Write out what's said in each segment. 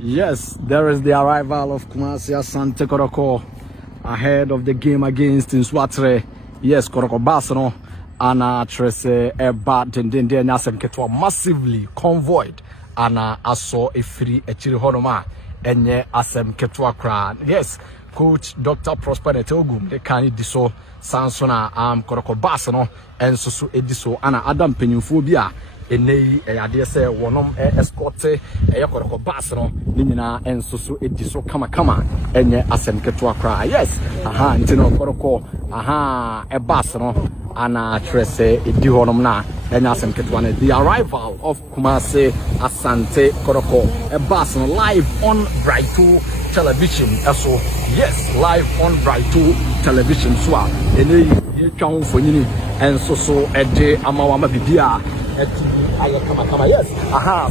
Yes, there is the arrival of Kumasi Asante Kotoko ahead of the game against Nsoatrema. Yes, Kotoko Basano and Trese Eba Dendende Nyasem Ketwa massively convoyed and aso a free a chili honoma enye asem ketwa kra. Yes, Coach Dr. Prosper Netogum the kani diso Sansona Kotoko Basano and so ediso ana Adam Penyuphobia. Enei ade se wonom escorte Kotoko Basano ni nyina ensoso ediso kama enye asem ketwa kra. Yes, ntino Kotoko Basano ana Trese edi honom na enya asem ketwa na the arrival of Kumasi Asante Kotoko Basano live on Brighton television. So yes, live on Brighton television. So enei yetwa mfonyini ensoso ede amawama bibia kama yes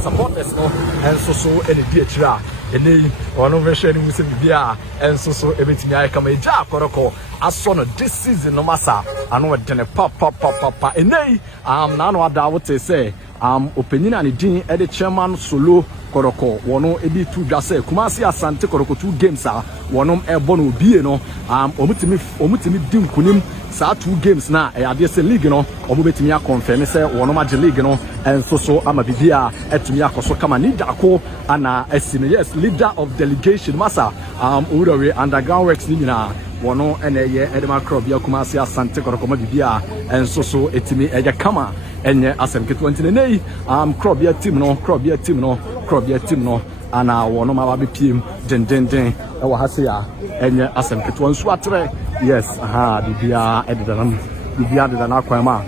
supporters no ensoso ene dietira ene ono version ni muse bibia ensoso ebetimi ayekama eja Kotoko aso no this season no masa ano de ne pa ene na no ada wote say opanyina ne din e de chairman solo Kotoko wono ebi tu dwase Kumasi Asante Kotoko 2 games wonom ebo no obie no omutimi dim kunim sa 2 games na ade se league no omubetimi confirm say wonom age league no enso amabibia etumi akoso kama ni dako ana asino yes leader of delegation masa owurawe underground works ni nyina wono eneye edema club ya Kumasi Asante Kotoko mabibia enso etimi eje kama enye asem ke 20 nei club ya team no ana wono ma ba bepiem den e wo hase ya enye asem ke 20 Nsoatrema. Yes bibia de na kwama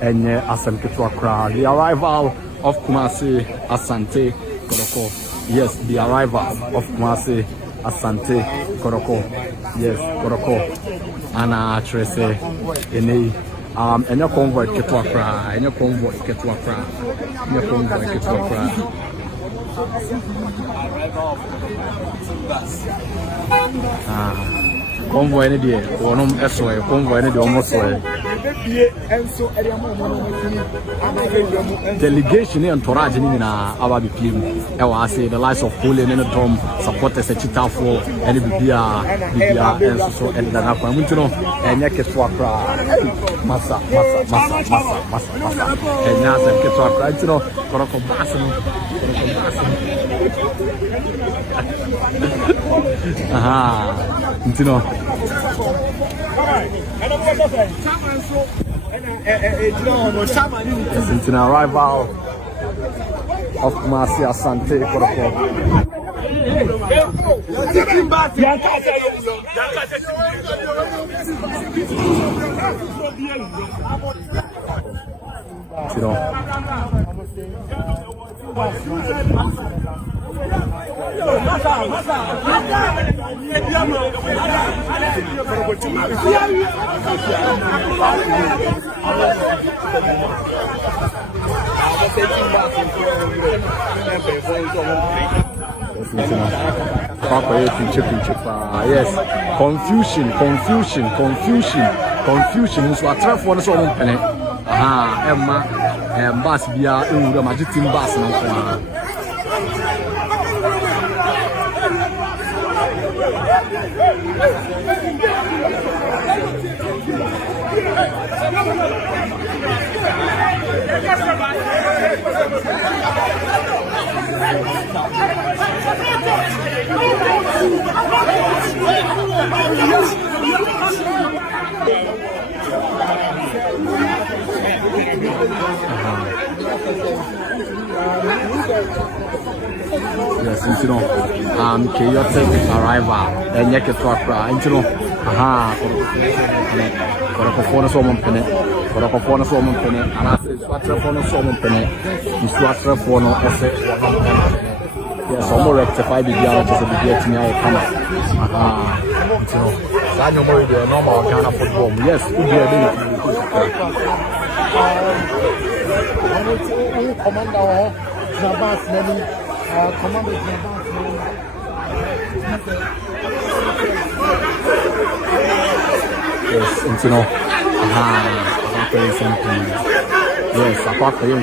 enye asem ke 20 kra. The arrival of Kumasi Asante Kotoko. Yes, the arrival of Kumasi Asante Kotoko. Yes, Kotoko ana Trese enei enye convoy ketwa kra convoy ne de wonom esoe convoy ne de almost delegation and entourage ni na aba bipiem e wa say the likes of Pooley and Tom supporters chitafo and bibia enso and na kwa muntino enye ketwa kra masa enya se ketwa kra ntino Kotoko Basano ntino it's an arrival of Kumasi Asante Kotoko. Yes, confusion. Nsoatrema for no so won pene emma bass bia ewura magitim bass na nko yes, chaotic arrival and yeke twakra intino Kotoko for no so mon pene and as Nsoatrema for no so mon pene Nsoatrema for no ese yes omo rectify bibia to bibia timi aye kama intino sa nyomo we dey normal Ghana football yes ubia dey commander Nabas many commander yes intino yes apart from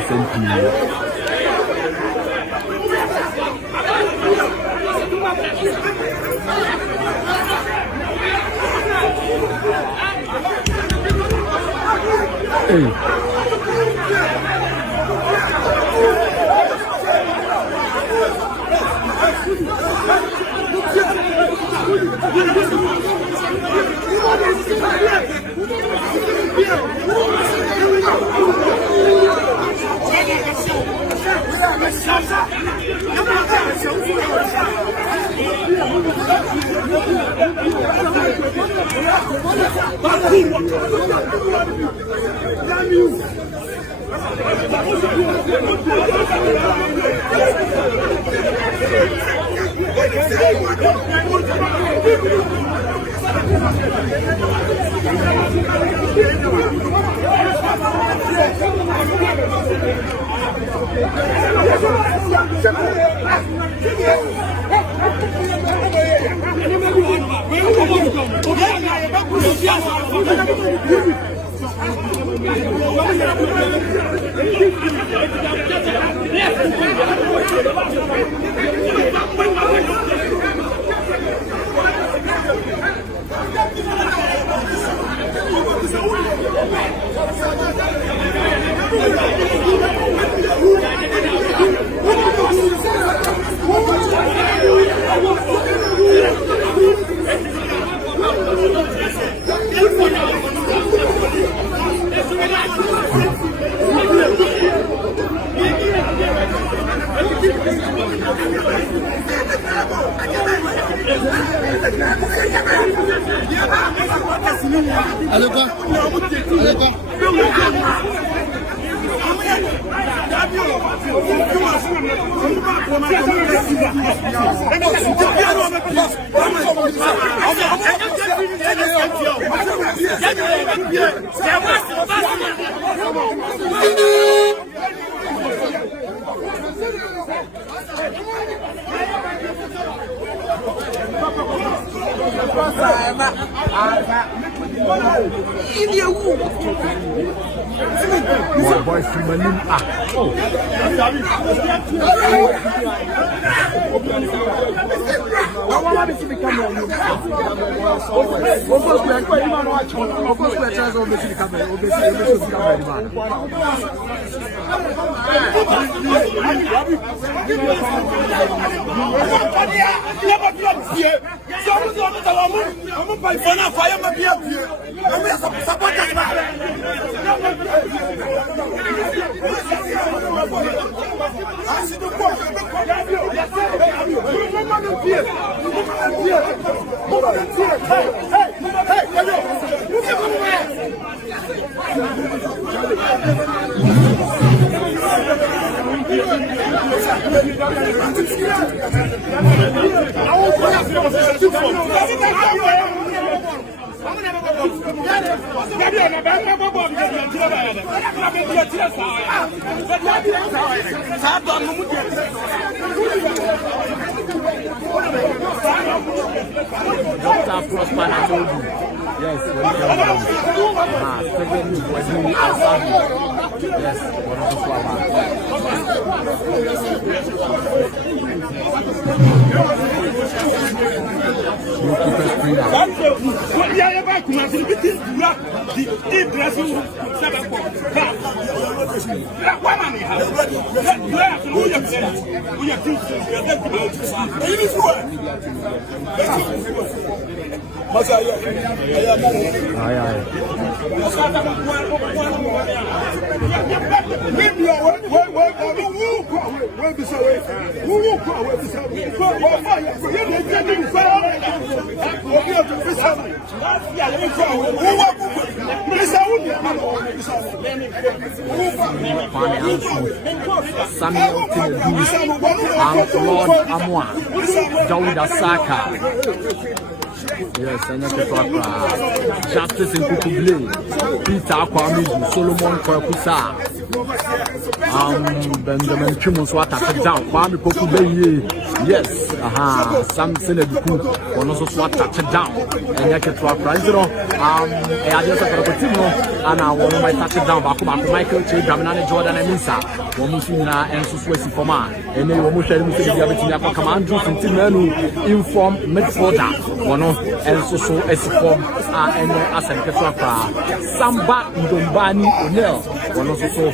Boy, Samuel Lord Amwa, Dawida Saka. Yes, and Justice in Kukuble, Peter Kwame, Solomon Kwakusa, Benjamin Nsoatrema down, Kwame Kukuble, yes, Samson Eduku ɔno nso so touch down ɛnyɛ ketewa kora nti no adeɛ sɛ kɔrɔkɔ team no ana wɔn mo touch down baako Michael Che Dwamina ne Jordan Amisa wɔn mo nso nyinaa nso so asi fam a ɛnɛ wɔn mo hwɛ no mu sɛ bia betumi akɔ kama Andrew Tintin Manu inform midfielder wɔn nso so asi fam a ɛnyɛ asɛm ketewa kora Samba Ndombani O'Neil wɔn nso so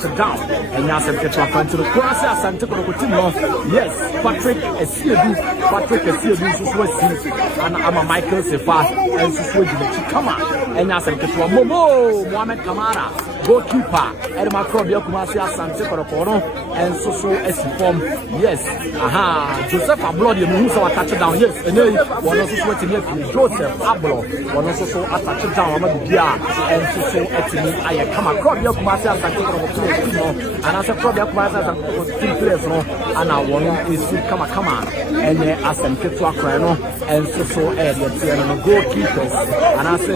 touch down ɛnyɛ asɛm ketewa kora nti no kora sɛ Asante kɔrɔkɔ team no yes Patrick Esiedu nso so asi ana ama Michael Sefa nso so gyina chi kama ɛnyɛ asɛm ketewa Mohamed Kamara goalkeeper Edema Krobia Kumasi Asante kɔrɔkɔ no nso so asi fam yes Joseph Ablo de mu so touch down yes ɛnɛ wɔn nso so atimi afi Joseph Ablo wɔn nso so touch down ama bibia nso so atimi ayɛ kama Krobia Kumasi Asante kɔrɔkɔ no ana sɛ Krobia Kumasi Asante kɔrɔkɔ team players no ana wɔn esi kama ɛnyɛ asɛm ketewa kora no nso so ɛyɛ deɛ no goalkeepers ana sɛ